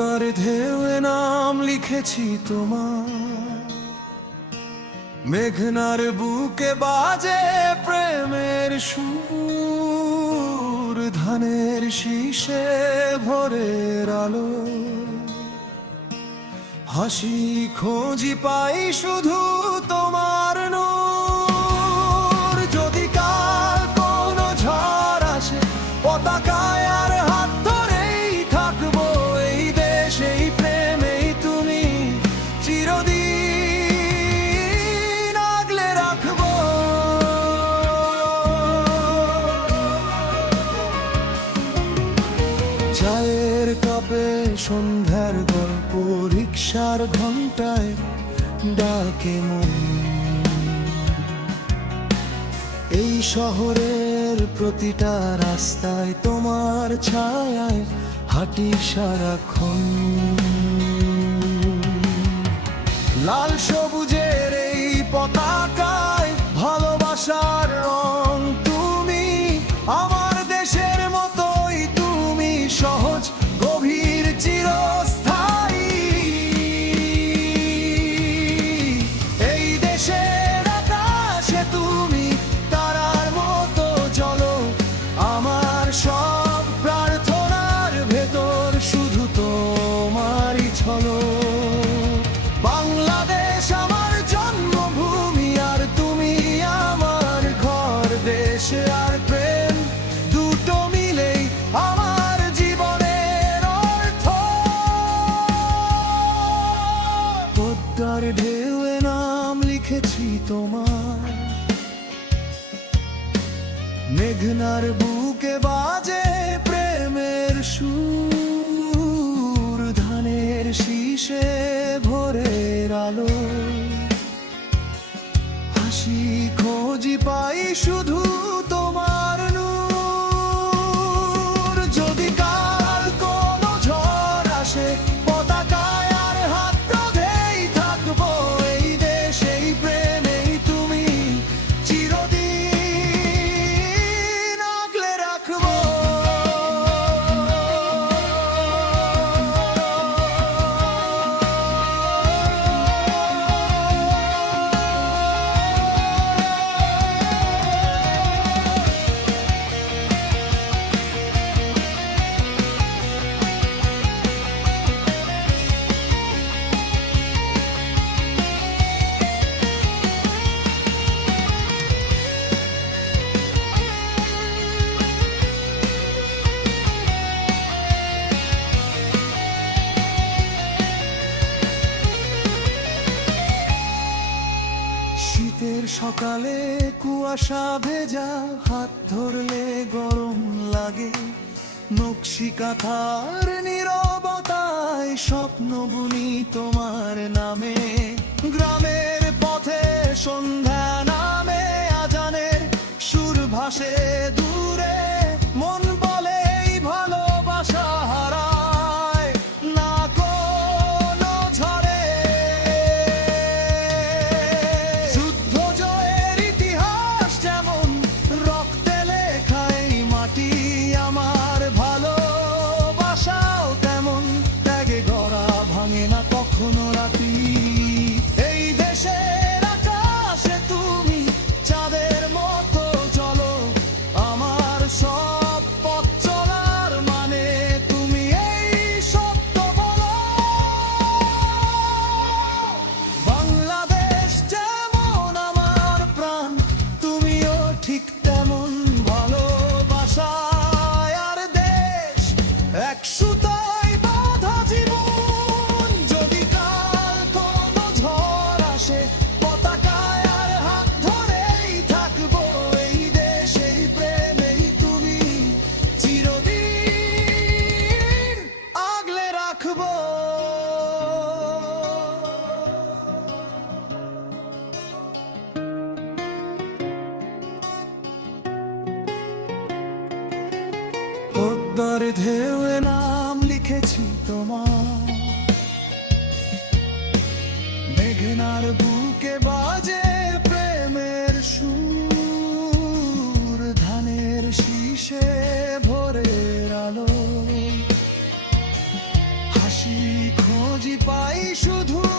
পদ্মার ঢেউয়ে নাম লিখেছি তোমার, মেঘনার বুকে বাজে প্রেমের সুর, ধানের শীষে ভোরের আলো, হাসি খোঁজি পাই শুধু তোমার নূর। যদি কাল কোনো ঝড় আসে, পতাকায় আর হাত ধরেই থাকবো, এই দেশ এই প্রেমেই তুমি চিরদিন আগলে রাখবো। চায়ের কাপে সন্ধ্যার গল্প, রিকশার ঘন্টায় ডাকে মন, এই শহরের প্রতিটা রাস্তায় তোমার ছায়ায় হাঁটি সারাক্ষণ। লাল সবুজের এই পতাকায় ভালোবাসার রং তুমি, আমার দেশের মতোই তুমি সহজ গভীর চিরস্থায়ী। এই দেশের আকাশে তুমি তারার মতো জ্বলো, আমার সব প্রার্থনার ভেতর শুধু তোমারই ঝলক। বাংলাদেশ আমার জন্মভূমি, আর তুমি আমার ঘর। দেশে আর প্রেম দুটো মিলেই আমার জীবনের অর্থ। পদ্মার ঢেউয়ে নাম লিখেছি তোমার, মেঘনার বুকে বাজে প্রেমের সুর, ধানের শীষে ভোরের আলো, হাসি খোঁজি পাই শুধু তোমার নূর। যদি কাল কোনো ঝড় আসে, পতাকায় আর হাত ধরেই থাকবো, এই দেশ এই প্রেমেই তুমি চিরদিন আগলে রাখবো। শীতের সকালে কুয়াশা ভেজা, হাত ধরলে গরম লাগে, নকশি কাঁথার নীরবতায় স্বপ্ন বুনি তোমার নামে। গ্রামের পথে সন্ধ্যা নামে, আজানের সুর ভাসে দূরে, মন বলে এই ভালোবাসা হারায় না কোনো ঝড়ে। যুদ্ধ জয়ের ইতিহাস যেমন রক্তে লেখা এই মাটি, আমার ভালোবাসাও তেমন ত্যাগে গড়া, ভাঙে না কখনো রাতি। এই দেশের আকাশে তুমি চাঁদের মতো জ্বলো, আমার সব পথ চলার মানে তুমি এই সত্য বলো। বাংলাদেশ যেমন আমার প্রাণ, তুমিও ঠিক তেমন ভালোবাসায় আর দেশ এক সুতায় বাঁধা জীবন। যদি কাল কোনো ঝড় আসে, পতাকায় আর হাত ধরেই থাকবো, এই দেশ এই প্রেমেই তুমি চিরদিন আগলে রাখবো। পদ্মার ঢেউয়ে নাম লিখেছি তোমার, মেঘনার বুকে বাজে প্রেমের সুর, ধানের শীষে ভোরের আলো, হাসি খুঁজি পাই শুধু